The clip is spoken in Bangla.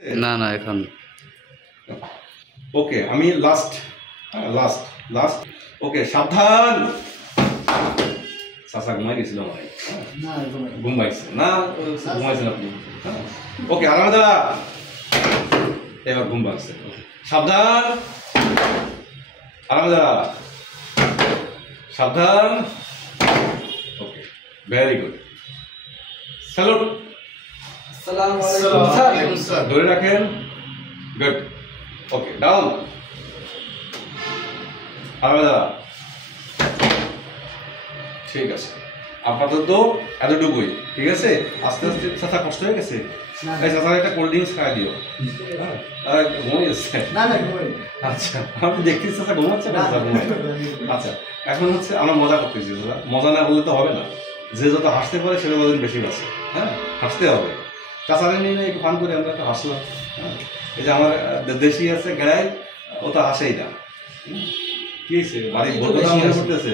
না না এখন ওকে আমি লাস্ট লাস্ট লাস্ট ওকে সাবধান চাচা ঘুমাই গেছিল মানে ঘুমাইছে না ঘুমাইছেন আপনি ওকে আলাদা এবার ঘুম ভাঙছে সাবধান আলাদা সাবধান ওকে ভেরি গুড স্যালুট ধরে রাখেন গুড ওকে ডাউন আলাদা ঠিক আছে আপাতত এতটুকুই ঠিক আছে আস্তে আস্তে চাচা কষ্ট হয়ে গেছে এই চাচার একটা কোল্ড ড্রিঙ্কস খাই দিও ঘুমাই যাচ্ছে আচ্ছা আপনি দেখতেছি চাচা ঘুমাচ্ছে না ঘুমাই আচ্ছা এখন হচ্ছে আমরা মজা করতেছি দাদা মজা না করলে তো হবে না যে যত হাসতে পারে সেটা ততদিন বেশি বাঁচে হ্যাঁ হাসতে হবে চাচারে নিয়ে একটু ফান করে আমরা একটু হাসলাম হ্যাঁ এই যে আমার দেশি আছে গায়ে ও তো হাসেই না কি হয়েছে বাড়ির বড় করতেছে